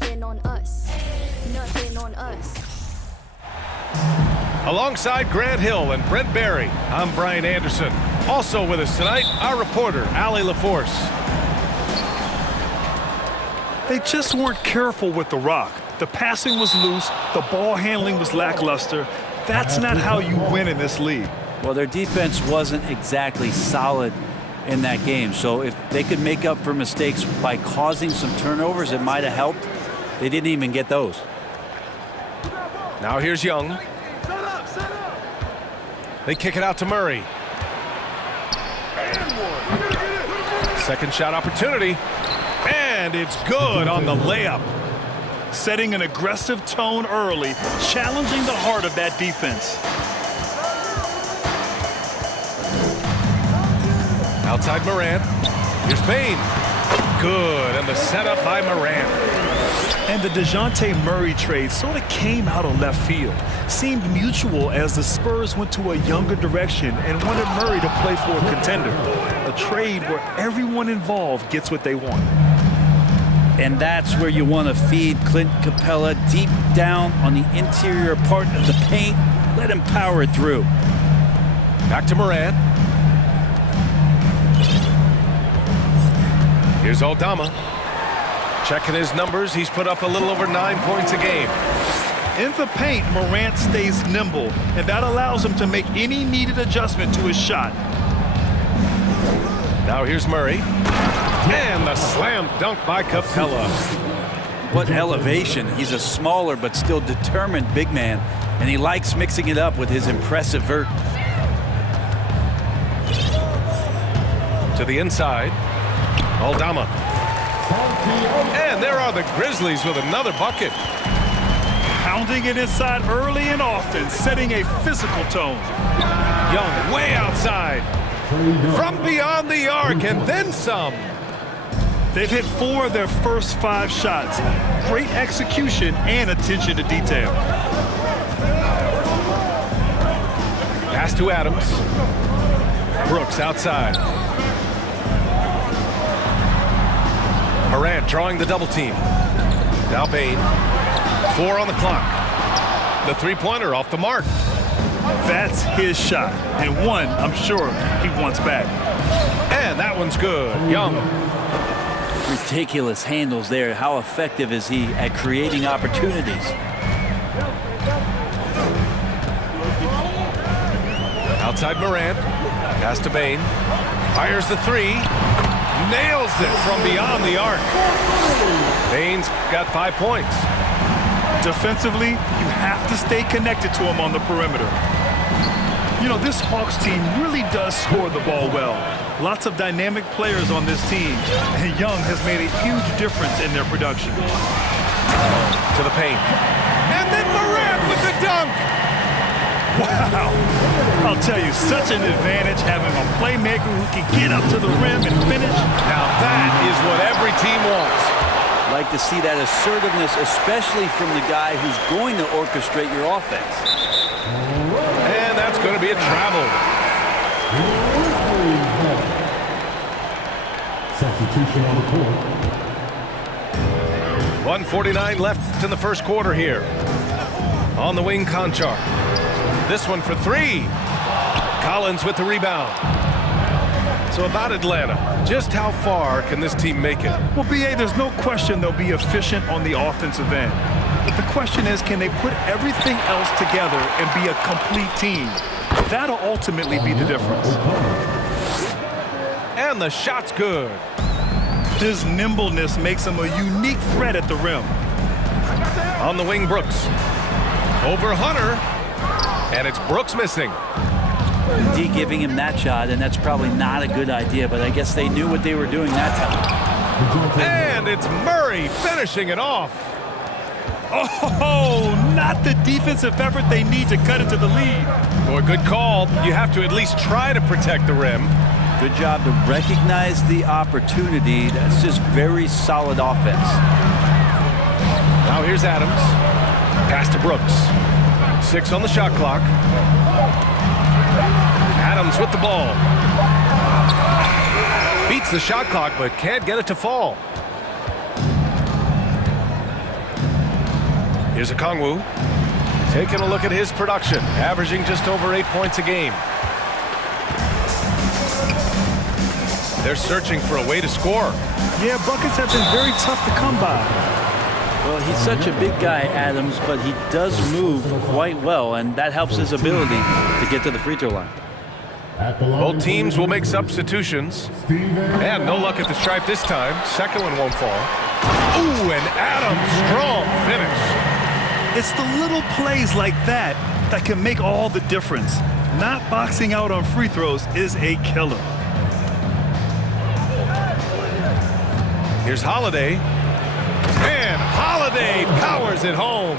Nothing on us. Nothing on us. Alongside Grant Hill and Brent Barry, I'm Brian Anderson. Also with us tonight, our reporter, Allie LaForce. They just weren't careful with the rock. The passing was loose. The ball handling was lackluster. That's not how you win in this league. Well, their defense wasn't exactly solid in that game. So if they could make up for mistakes by causing some turnovers, it might have helped. They didn't even get those. Now here's Young. They kick it out to Murray. Second shot opportunity. And it's good on the layup. Setting an aggressive tone early, challenging the heart of that defense. Outside Morant. Here's Bain. Good, and the setup by Morant. And the DeJounte Murray trade sort of came out of left field. Seemed mutual as the Spurs went to a younger direction and wanted Murray to play for a contender. A trade where everyone involved gets what they want. And that's where you want to feed Clint Capella deep down on the interior part of the paint. Let him power it through. Back to Morant. Here's Aldama. Checking his numbers, he's put up a little over 9 points a game. In the paint, Morant stays nimble, and that allows him to make any needed adjustment to his shot. Now here's Murray. And the slam dunk by Capella. What elevation. He's a smaller but still determined big man, and he likes mixing it up with his impressive vert. To the inside. Aldama. And there are the Grizzlies with another bucket. Pounding it inside early and often, setting a physical tone. Young way outside. From beyond the arc and then some. They've hit 4 of their first 5 shots. Great execution and attention to detail. Pass to Adams. Brooks outside. Morant drawing the double team. Now Bain. 4 on the clock. The three-pointer off the mark. That's his shot, and one I'm sure he wants back. And that one's good. Young. Ridiculous handles there. How effective is he at creating opportunities? Outside Morant. Pass to Bain. Fires the three. Nails it from beyond the arc. Bain's got 5 points. Defensively, you have to stay connected to him on the perimeter. You know, this Hawks team really does score the ball well. Lots of dynamic players on this team, and Young has made a huge difference in their production. To the paint. And then Morant with the dunk. Wow. I'll tell you, such an advantage having a playmaker who can get up to the rim and finish. Now that is what every team wants. Like to see that assertiveness, especially from the guy who's going to orchestrate your offense. And that's going to be a travel. Substitution on the court. 1:49 left in the first quarter here. On the wing, Conchar. This one for 3. Collins with the rebound. So about Atlanta, just how far can this team make it? Well, B.A., there's no question they'll be efficient on the offensive end. But the question is, can they put everything else together and be a complete team? That'll ultimately be the difference. And the shot's good. His nimbleness makes him a unique threat at the rim. On the wing, Brooks. Over Hunter. And it's Brooks missing. D giving him that shot, and that's probably not a good idea, but I guess they knew what they were doing that time. And it's Murray finishing it off. Oh, not the defensive effort they need to cut into the lead. Boy, good call. You have to at least try to protect the rim. Good job to recognize the opportunity. That's just very solid offense. Now here's Adams. Pass to Brooks. 6 on the shot clock. Adams with the ball. Beats the shot clock, but can't get it to fall. Here's Okongwu. Taking a look at his production, averaging just over 8 points a game. They're searching for a way to score. Yeah, buckets have been very tough to come by. Well, he's such a big guy, Adams, but he does move quite well, and that helps his ability to get to the free throw line. Both teams will make substitutions. And no luck at the stripe this time. Second one won't fall. Ooh, and Adams, strong finish. It's the little plays like that that can make all the difference. Not boxing out on free throws is a killer. Here's Holiday. And Holiday powers it home.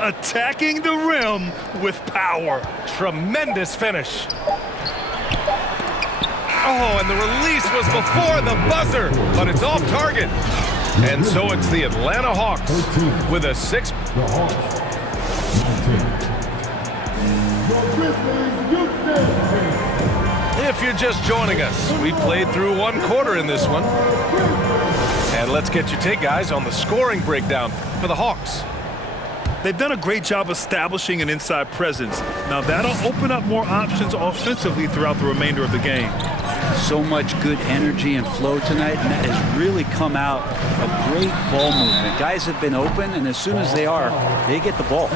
Attacking the rim with power. Tremendous finish. Oh, and the release was before the buzzer, but it's off target. And so it's the Atlanta Hawks with a 6. The Hawks. 19. If you're just joining us, we played through one quarter in this one. And let's get your take, guys, on the scoring breakdown for the Hawks. They've done a great job establishing an inside presence. Now that'll open up more options offensively throughout the remainder of the game. So much good energy and flow tonight, and that has really come out of great ball movement. Guys have been open, and as soon as they are, they get the ball.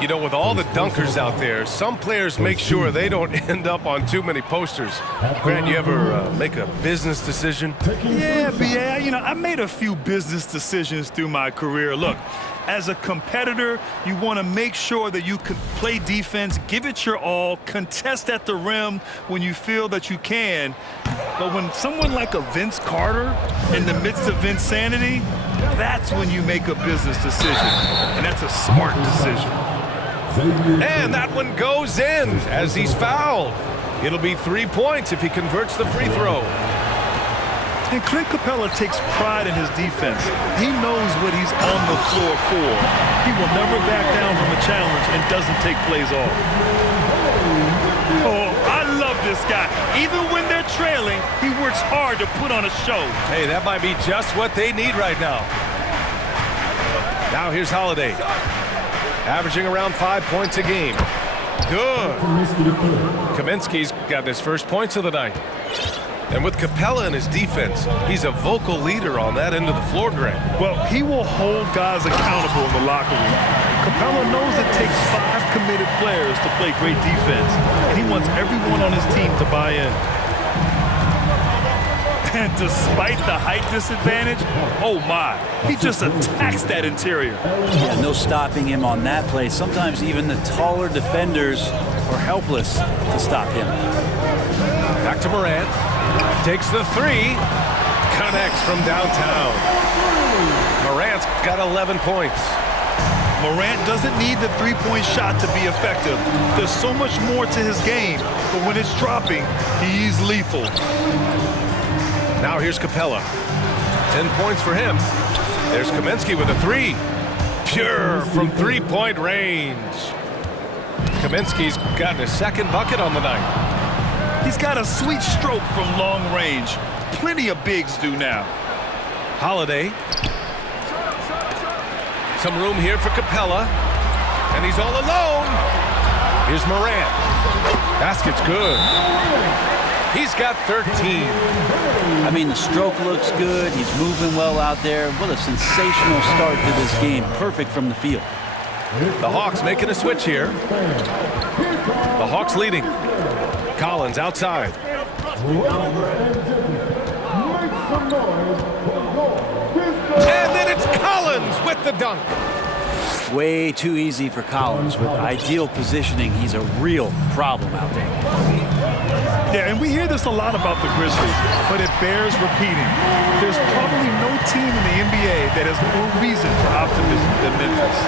You know, with all the dunkers out there, some players make sure they don't end up on too many posters. Grant, you ever make a business decision? Yeah, B.A., I made a few business decisions through my career. Look, as a competitor, you want to make sure that you can play defense, give it your all, contest at the rim when you feel that you can. But when someone like a Vince Carter in the midst of insanity, that's when you make a business decision. And that's a smart decision. And that one goes in as he's fouled. It'll be 3 points if he converts the free throw. And Clint Capella takes pride in his defense. He knows what he's on the floor for. He will never back down from a challenge and doesn't take plays off. Oh, I love this guy. Even when they're trailing, he works hard to put on a show. Hey, that might be just what they need right now. Now here's Holiday. Averaging around 5 points a game. Good. Kaminsky's got his first points of the night. And with Capella in his defense, he's a vocal leader on that end of the floor, Grant. Well, he will hold guys accountable in the locker room. Capella knows it takes 5 committed players to play great defense, and he wants everyone on his team to buy in. And despite the height disadvantage, oh my, he just attacks that interior. Yeah, no stopping him on that play. Sometimes even the taller defenders are helpless to stop him. Back to Morant. Takes the 3. Connects from downtown. Morant's got 11 points. Morant doesn't need the three-point shot to be effective. There's so much more to his game, but when it's dropping, he's lethal. Now here's Capella. 10 points for him. There's Kaminsky with a 3. Pure from three-point range. Kaminsky's gotten his second bucket on the night. He's got a sweet stroke from long range. Plenty of bigs do now. Holiday. Some room here for Capella. And he's all alone. Here's Morant. Basket's good. He's got 13. I mean, the stroke looks good. He's moving well out there. What a sensational start to this game. Perfect from the field. The Hawks making a switch here. The Hawks leading. Collins outside. And then it's Collins with the dunk. Way too easy for Collins. With ideal positioning, he's a real problem out there. Yeah, and we hear this a lot about the Grizzlies, but it bears repeating. There's probably no team in the NBA that has more reason for optimism than Memphis.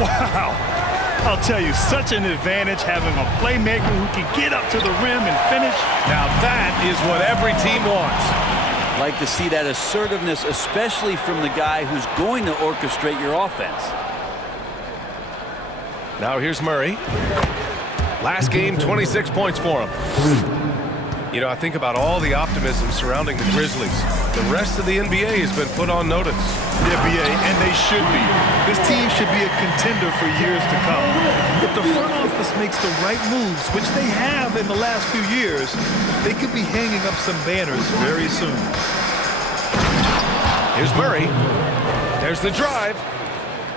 Wow. I'll tell you, such an advantage having a playmaker who can get up to the rim and finish. Now that is what every team wants. Like to see that assertiveness, especially from the guy who's going to orchestrate your offense. Now here's Murray. Last game, 26 points for him. You know, I think about all the optimism surrounding the Grizzlies. The rest of the NBA has been put on notice. The NBA, and they should be. This team should be a contender for years to come. If the front office makes the right moves, which they have in the last few years, they could be hanging up some banners very soon. Here's Murray. There's the drive.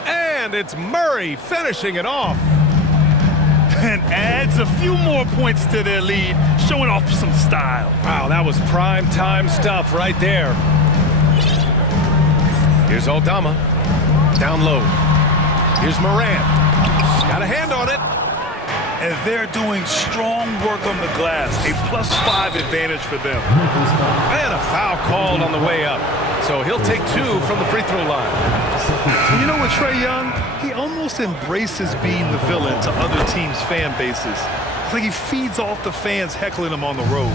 And it's Murray finishing it off. And adds a few more points to their lead, showing off some style. Wow, that was prime time stuff right there. Here's Aldama. Down low. Here's Morant. Got a hand on it. And they're doing strong work on the glass. A +5 advantage for them. And a foul called on the way up. So he'll take 2 from the free throw line. You know what, Trae Young? He almost embraces being the villain to other teams' fan bases. It's like he feeds off the fans heckling him on the road.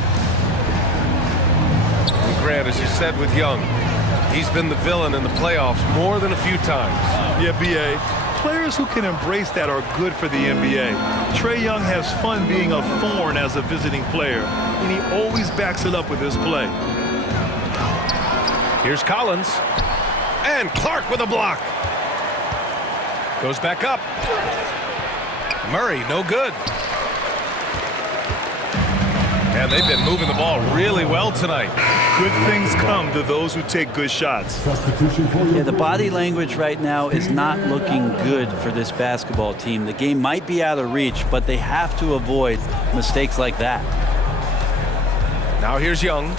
Grant, as you said with Young, he's been the villain in the playoffs more than a few times. Yeah, B.A. Players who can embrace that are good for the NBA. Trae Young has fun being a thorn as a visiting player, and he always backs it up with his play. Here's Collins. And Clark with a block. Goes back up. Murray, no good. And they've been moving the ball really well tonight. Good things come to those who take good shots. Yeah, the body language right now is not looking good for this basketball team. The game might be out of reach, but they have to avoid mistakes like that. Now here's Young.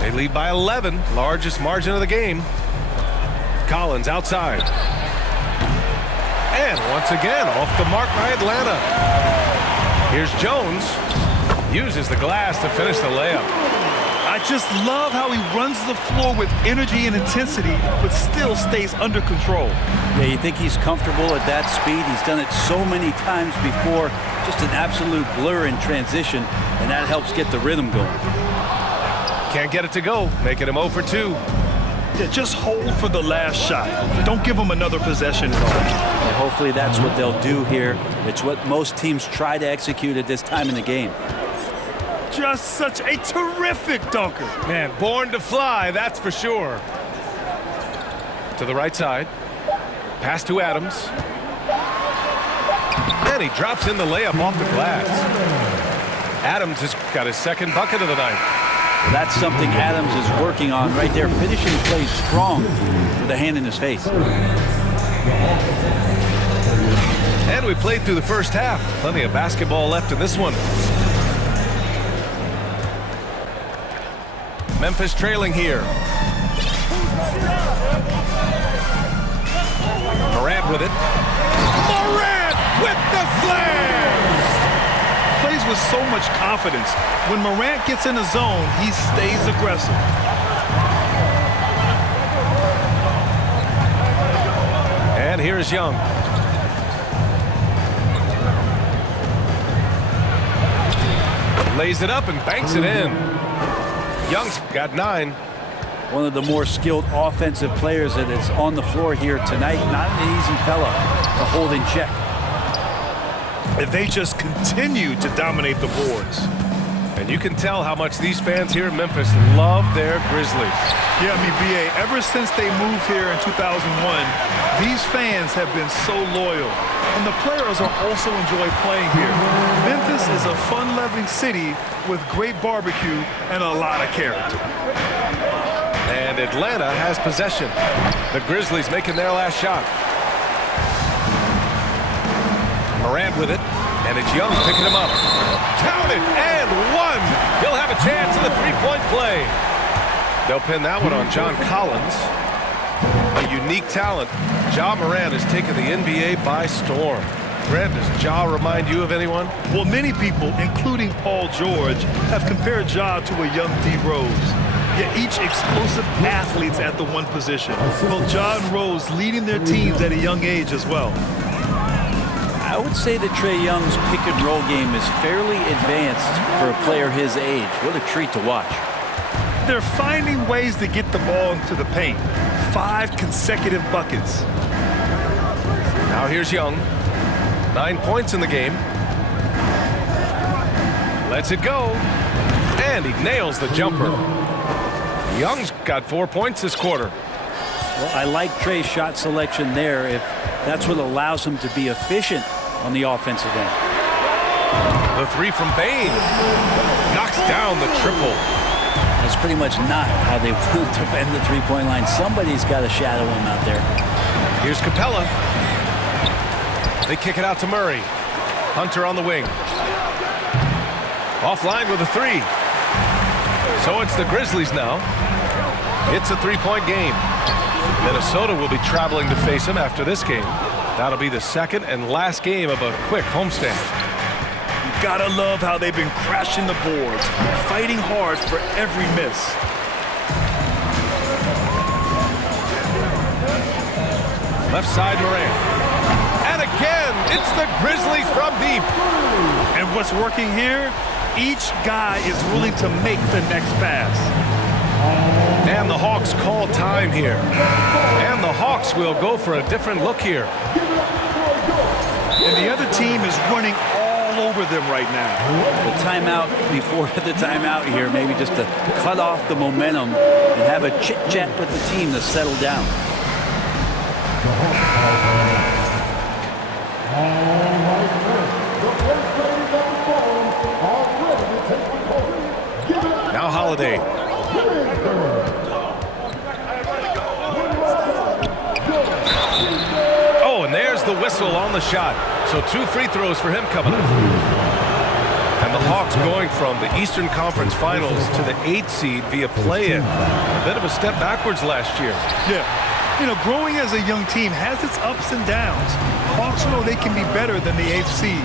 They lead by 11, largest margin of the game. Collins outside. And once again, off the mark by Atlanta. Here's Jones. Uses the glass to finish the layup. I just love how he runs the floor with energy and intensity, but still stays under control. Yeah, you think he's comfortable at that speed? He's done it so many times before. Just an absolute blur in transition, and that helps get the rhythm going. Can't get it to go, making him 0 for 2. Yeah, just hold for the last shot. Don't give him another possession at all. And hopefully that's what they'll do here. It's what most teams try to execute at this time in the game. Just such a terrific dunker. Man, born to fly, that's for sure. To the right side. Pass to Adams. And he drops in the layup off the glass. Adams has got his second bucket of the night. That's something Adams is working on right there, finishing plays strong with a hand in his face. And we played through the first half. Plenty of basketball left in this one. Memphis trailing here. Morant with it. Morant with the flare! Plays with so much confidence. When Morant gets in the zone, he stays aggressive. And here's Young. Lays it up and banks it in. Young's got 9. One of the more skilled offensive players that is on the floor here tonight. Not an easy fella to hold in check. And they just continue to dominate the boards. And you can tell how much these fans here in Memphis love their Grizzlies. Yeah, I mean, B.A., ever since they moved here in 2001, these fans have been so loyal. And the players are also enjoy playing here. Memphis is a fun-loving city with great barbecue and a lot of character. And Atlanta has possession. The Grizzlies making their last shot. Morant with it, and it's Young picking him up. Counted and 1. He'll have a chance in the three-point play. They'll pin that one on John Collins. A unique talent. Ja Morant has taken the NBA by storm. Grant, does Ja remind you of anyone? Well, many people, including Paul George, have compared Ja to a young D. Rose. Yet each explosive athletes at the one position. Well, Ja and Rose leading their teams at a young age as well. I would say that Trae Young's pick-and-roll game is fairly advanced for a player his age. What a treat to watch. They're finding ways to get the ball into the paint. 5 consecutive buckets. Now here's Young. 9 points in the game. Lets it go. And he nails the jumper. Young's got 4 points this quarter. Well, I like Trey's shot selection there if that's what allows him to be efficient on the offensive end. The three from Bain. Knocks down the triple. That's pretty much not how they want to defend the three-point line. Somebody's got to shadow him out there. Here's Capella. They kick it out to Murray. Hunter on the wing. Offline with a three. So it's the Grizzlies now. It's a three-point game. Minnesota will be traveling to face him after this game. That'll be the second and last game of a quick homestand. You gotta love how they've been crashing the boards, fighting hard for every miss. Left side, Morant. And again, it's the Grizzlies from deep. And what's working here? Each guy is willing to make the next pass. And the Hawks call time here. And the Hawks will go for a different look here. And the other team is running all over them right now. The timeout before the timeout here, maybe just to cut off the momentum and have a chit-chat with the team to settle down. Now Holiday. Oh, and there's the whistle on the shot. So 2 free throws for him coming up. And the Hawks going from the Eastern Conference Finals to the 8th seed via play-in. A bit of a step backwards last year. Yeah. You know, growing as a young team has its ups and downs. Hawks know they can be better than the 8th seed.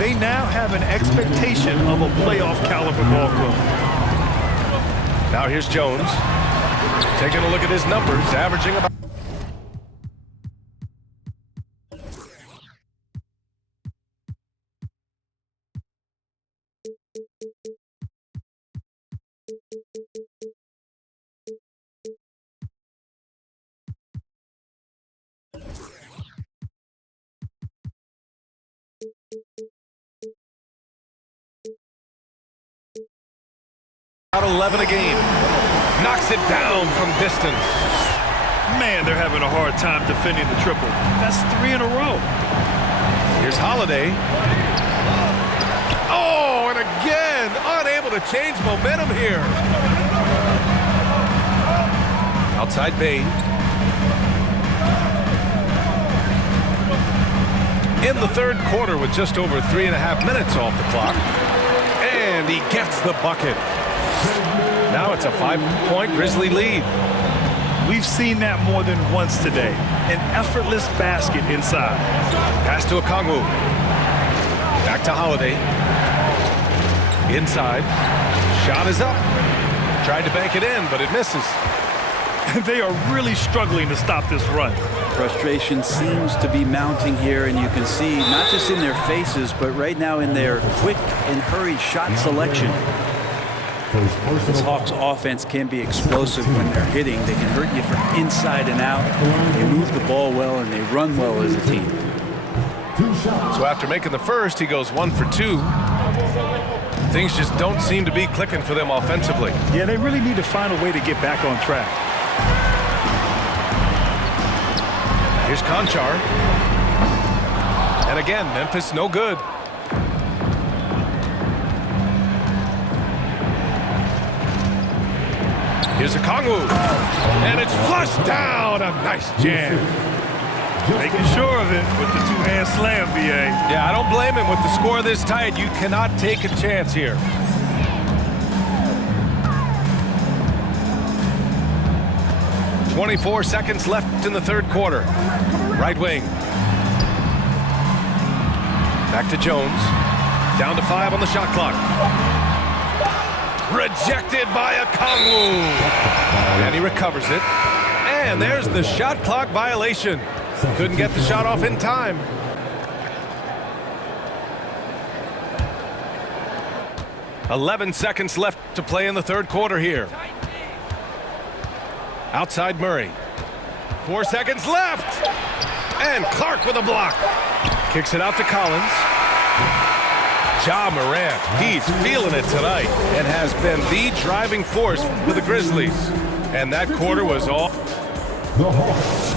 They now have an expectation of a playoff caliber ball club. Now here's Jones. Taking a look at his numbers, averaging about about 11 a game. Knocks it down from distance. Man, they're having a hard time defending the triple. That's 3 in a row. Here's Holiday. Oh, and again, unable to change momentum here. Outside Bain. In the third quarter with just over 3.5 minutes off the clock. And he gets the bucket. Now it's a 5-point Grizzly lead. We've seen that more than once today. An effortless basket inside. Pass to Okongwu. Back to Holiday. Inside. Shot is up. Tried to bank it in, but it misses. They are really struggling to stop this run. Frustration seems to be mounting here, and you can see not just in their faces, but right now in their quick and hurried shot selection. This Hawks offense can be explosive when they're hitting. They can hurt you from inside and out. They move the ball well, and they run well as a team. So after making the first, he goes 1 for 2. Things just don't seem to be clicking for them offensively. Yeah, they really need to find a way to get back on track. Here's Conchar. And again, Memphis no good. Here's Okongwu. And it's flushed down. A nice jam. Making sure of it with the two-hand slam, B.A. Yeah, I don't blame him. With the score this tight, you cannot take a chance here. .24 seconds left in the third quarter. Right wing. Back to Jones. Down to 5 on the shot clock. Rejected by Okongwu. And he recovers it. And there's the shot clock violation. Couldn't get the shot off in time. .11 seconds left to play in the third quarter here. Outside Murray. 4 seconds left. And Clark with a block. Kicks it out to Collins. Ja Morant, he's feeling it tonight and has been the driving force for the Grizzlies. And that quarter was all. The Hawks.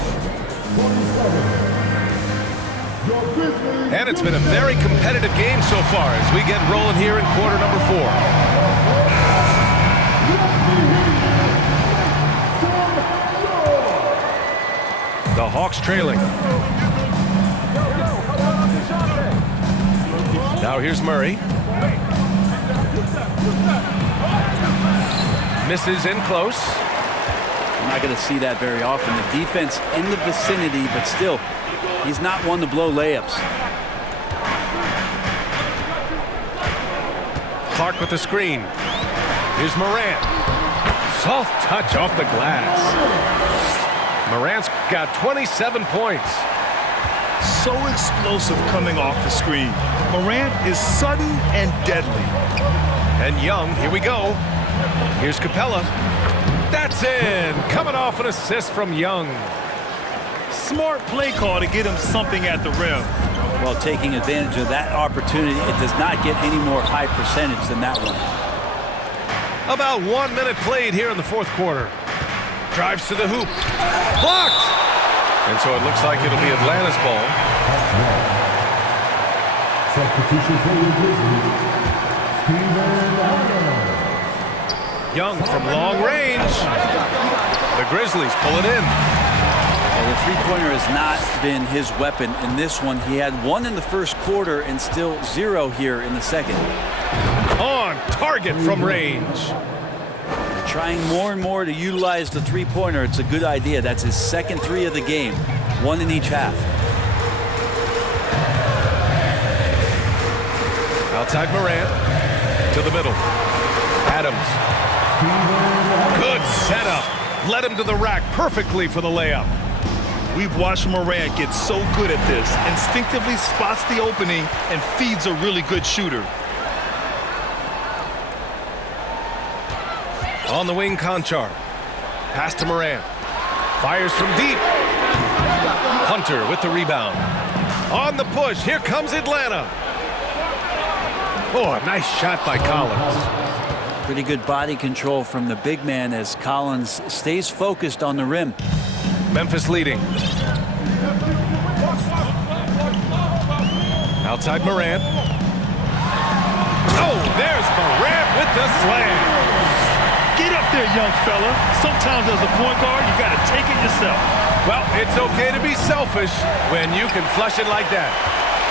47. Your Grizzlies. And it's been a very competitive game so far as we get rolling here in quarter number 4. The Hawks trailing. Now here's Murray. Misses in close. I'm not going to see that very often. The defense in the vicinity, but still, he's not one to blow layups. Clark with the screen. Here's Morant. Soft touch off the glass. Morant's got 27 points. So explosive coming off the screen. Morant is sudden and deadly. And Young, here we go. Here's Capella. That's in. Coming off an assist from Young. Smart play call to get him something at the rim. Well, taking advantage of that opportunity, it does not get any more high percentage than that one. About 1 minute played here in the fourth quarter. Drives to the hoop. Blocked! And so it looks like it'll be Atlanta's ball. Substitution for the Grizzlies. Steven Adams. Young from long range. The Grizzlies pull it in. Well, the three-pointer has not been his weapon in this one. He had one in the first quarter and still 0 here in the second. On target from range. Trying more and more to utilize the three-pointer. It's a good idea. That's his second 3 of the game. 1 in each half. Outside Morant. To the middle. Adams. Good setup. Led him to the rack perfectly for the layup. We've watched Morant get so good at this. Instinctively spots the opening and feeds a really good shooter. On the wing, Conchar. Pass to Morant. Fires from deep. Hunter with the rebound. On the push. Here comes Atlanta. Oh, a nice shot by Collins. Pretty good body control from the big man as Collins stays focused on the rim. Memphis leading. Outside Morant. Oh, there's Morant with the slam. Get up there, young fella. Sometimes as a point guard, you got to take it yourself. Well, it's okay to be selfish when you can flush it like that.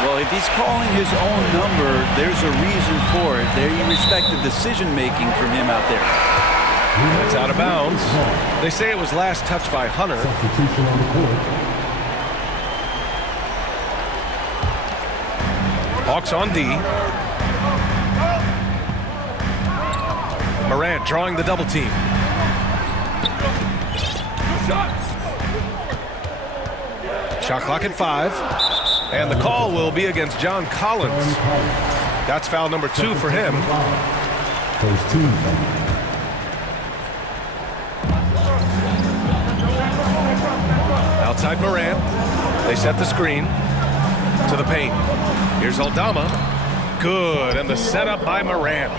Well, if he's calling his own number, there's a reason for it. There you respect the decision-making from him out there. It's out of bounds. They say it was last touched by Hunter. Substitution on the court. Hawks on D. Morant drawing the double team. Shot clock at 5. And the call will be against John Collins. That's foul number 2 for him. First team. Outside Morant. They set the screen to the paint. Here's Aldama. Good. And the setup by Morant.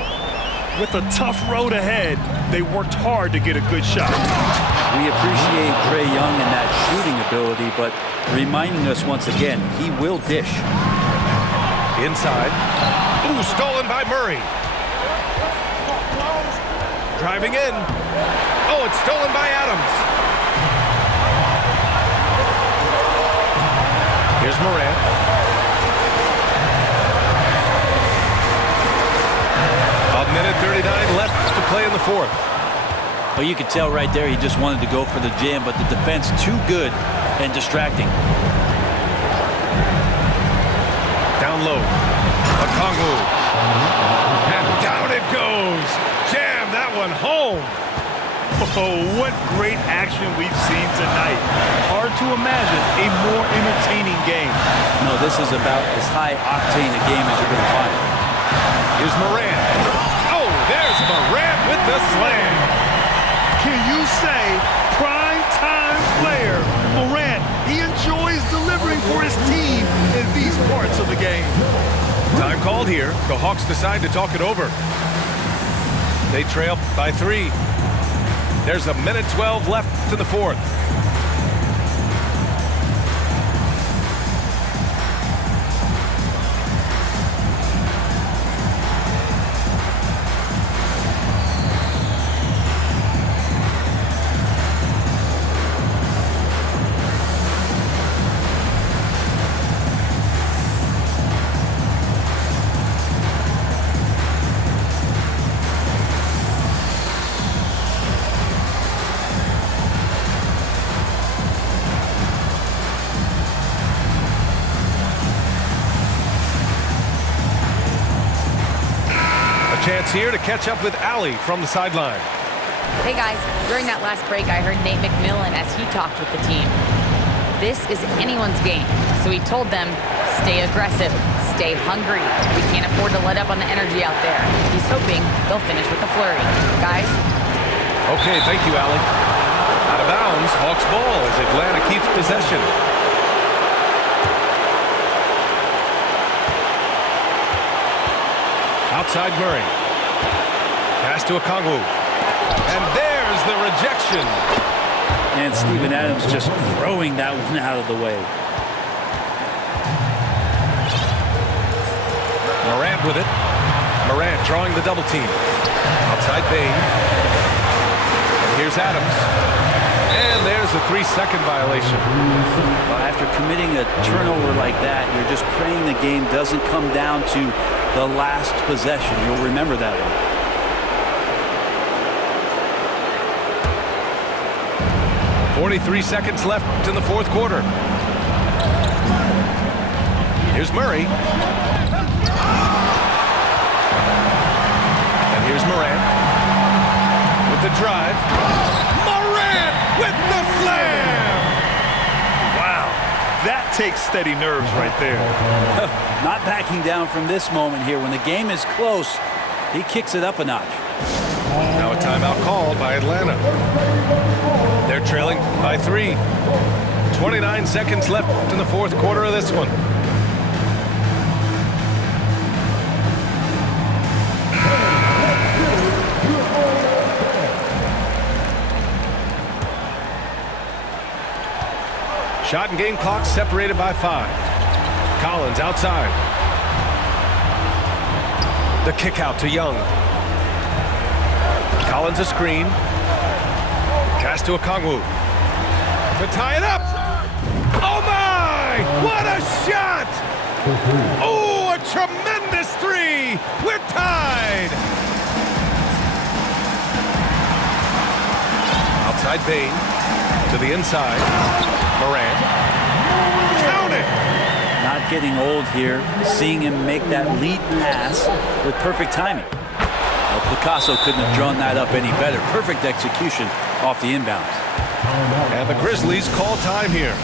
With a tough road ahead, they worked hard to get a good shot. We appreciate Trae Young and that shooting ability, but reminding us once again, he will dish. Inside. Ooh, stolen by Murray. Driving in. Oh, it's stolen by Adams. Here's Morant. A minute 39 left to play in the fourth. Well, you could tell right there he just wanted to go for the jam, but the defense too good and distracting. Down low. Okongwu. And down it goes. Jam that one home. Oh, what great action we've seen tonight. Hard to imagine a more entertaining game. No, this is about as high-octane a game as you're going to find. Here's Morant. Oh, there's Morant with the slam. Can you say prime-time player? Morant, he enjoys delivering for his team in these parts of the game. Time called here. The Hawks decide to talk it over. They trail by 3. There's a minute 12 left in the fourth. Chance here to catch up with Allie from the sideline. Hey guys, during that last break, I heard Nate McMillan as he talked with the team. This is anyone's game, so he told them, stay aggressive, stay hungry. We can't afford to let up on the energy out there. He's hoping they'll finish with a flurry. Guys? Okay, thank you, Allie. Out of bounds, Hawks ball as Atlanta keeps possession. Outside Murray. Pass to Okongwu. And there's the rejection. And Steven Adams just throwing that one out of the way. Morant with it. Morant drawing the double team. Outside Bain. And here's Adams. And there's a 3-second violation. Well, after committing a turnover like that, you're just praying the game doesn't come down to the last possession. You'll remember that one. .43 seconds left in the fourth quarter. Here's Murray. And here's Morant with the drive. Morant with the slam! Wow, that takes steady nerves right there. Not backing down from this moment here. When the game is close, he kicks it up a notch. Now a timeout called by Atlanta. They're trailing by 3. 29 seconds left in the fourth quarter of this one. Shot and game clock separated by 5. Collins outside. The kick out to Young. Collins a screen. Pass to Okongwu. To tie it up. Oh my! What a shot! Oh, a tremendous 3. We're tied. Outside Bain. To the inside. Morant. Count it! Not getting old here. Seeing him make that lead pass with perfect timing. Well, Picasso couldn't have drawn that up any better. Perfect execution off the inbounds. And the Grizzlies call time here.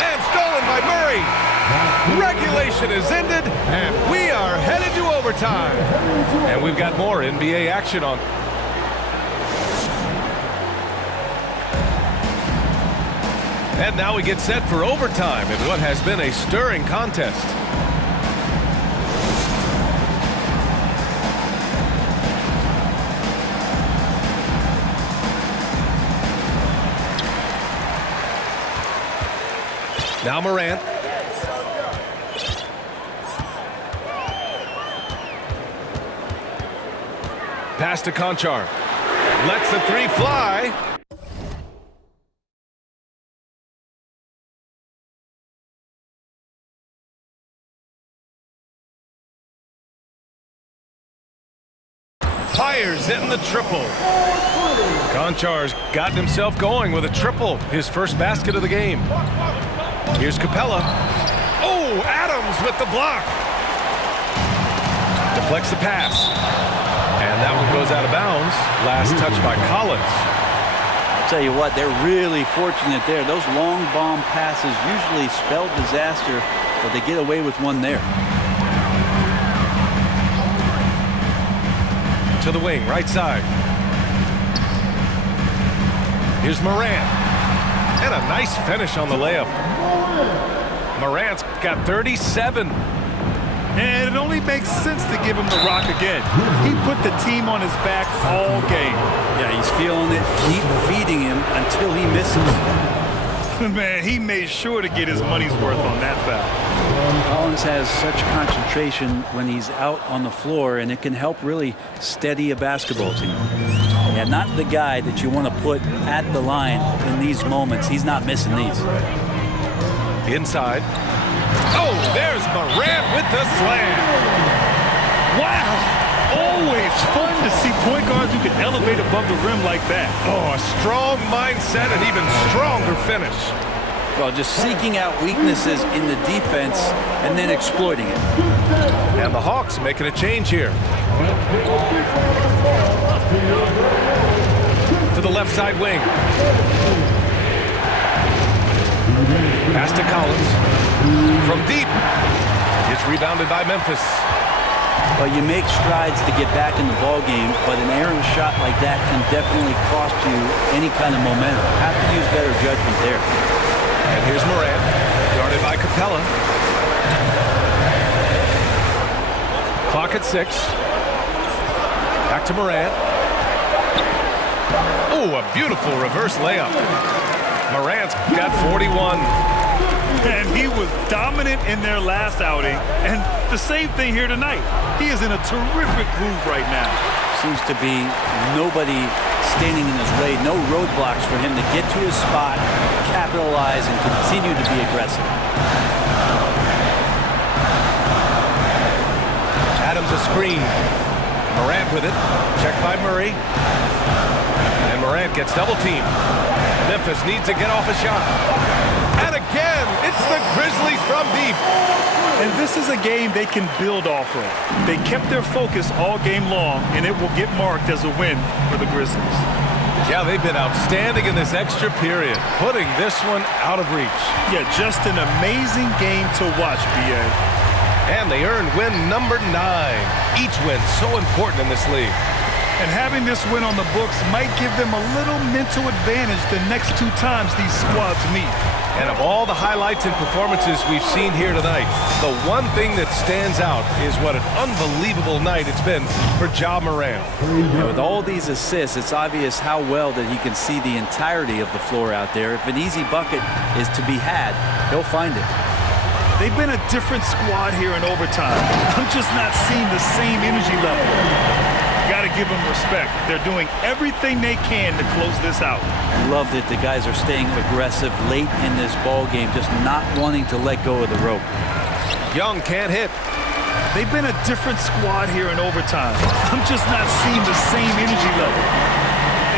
And stolen by Murray. Regulation is ended, and we are headed to overtime. And we've got more NBA action on. And now we get set for overtime in what has been a stirring contest. Now Morant. Pass to Conchar. Lets the 3 fly. Fires in the triple. Conchar's gotten himself going with a triple, his first basket of the game. Here's Capella. Oh, Adams with the block. Deflects the pass. And that one goes out of bounds. Last touch by Collins. I'll tell you what, they're really fortunate there. Those long bomb passes usually spell disaster, but they get away with one there. To the wing, right side. Here's Morant. And a nice finish on the layup. Morant's got 37. And it only makes sense to give him the rock again. He put the team on his back all game. Yeah, he's feeling it. Keep feeding him until he misses. Man, he made sure to get his money's worth on that foul. Collins has such concentration when he's out on the floor, and it can help really steady a basketball team. Yeah, not the guy that you want to put at the line in these moments. He's not missing these. Inside. Oh, there's Morant with the slam. Wow. Always fun to see point guards who can elevate above the rim like that. Oh, a strong mindset and even stronger finish. Well, just seeking out weaknesses in the defense and then exploiting it. And the Hawks making a change here. To the left side wing. Pass to Collins. From deep. It's rebounded by Memphis. Well, you make strides to get back in the ball game, but an errant shot like that can definitely cost you any kind of momentum. Have to use better judgment there. And here's Morant, guarded by Capella. Clock at 6. Back to Morant. Oh, a beautiful reverse layup. Morant's got 41. And he was dominant in their last outing. And the same thing here tonight. He is in a terrific groove right now. Seems to be nobody standing in his way. No roadblocks for him to get to his spot, capitalize, and continue to be aggressive. Adams a screen. Morant with it. Checked by Murray. And Morant gets double teamed. Memphis needs to get off a shot. And again, it's the Grizzlies from deep. And this is a game they can build off of. They kept their focus all game long, and it will get marked as a win for the Grizzlies. Yeah, they've been outstanding in this extra period, putting this one out of reach. Yeah, just an amazing game to watch, B.A. And they earned win number 9. Each win so important in this league. And having this win on the books might give them a little mental advantage the next 2 times these squads meet. And of all the highlights and performances we've seen here tonight, the one thing that stands out is what an unbelievable night it's been for Ja Morant. Yeah, with all these assists, it's obvious how well that he can see the entirety of the floor out there. If an easy bucket is to be had, he'll find it. They've been a different squad here in overtime. I'm just not seeing the same energy level. Got to give them respect. They're doing everything they can to close this out. I love that the guys are staying aggressive late in this ball game, just not wanting to let go of the rope. Young can't hit. They've been a different squad here in overtime. I'm just not seeing the same energy level.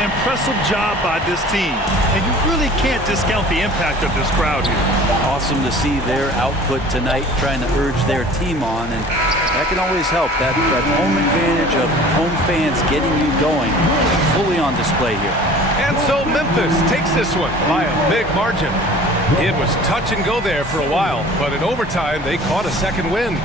Impressive job by this team. And you really can't discount the impact of this crowd here. Awesome to see their output tonight, trying to urge their team on, and that can always help. That home advantage of home fans getting you going, fully on display here. And so Memphis takes this one by a big margin. It was touch and go there for a while, but in overtime, they caught a second win.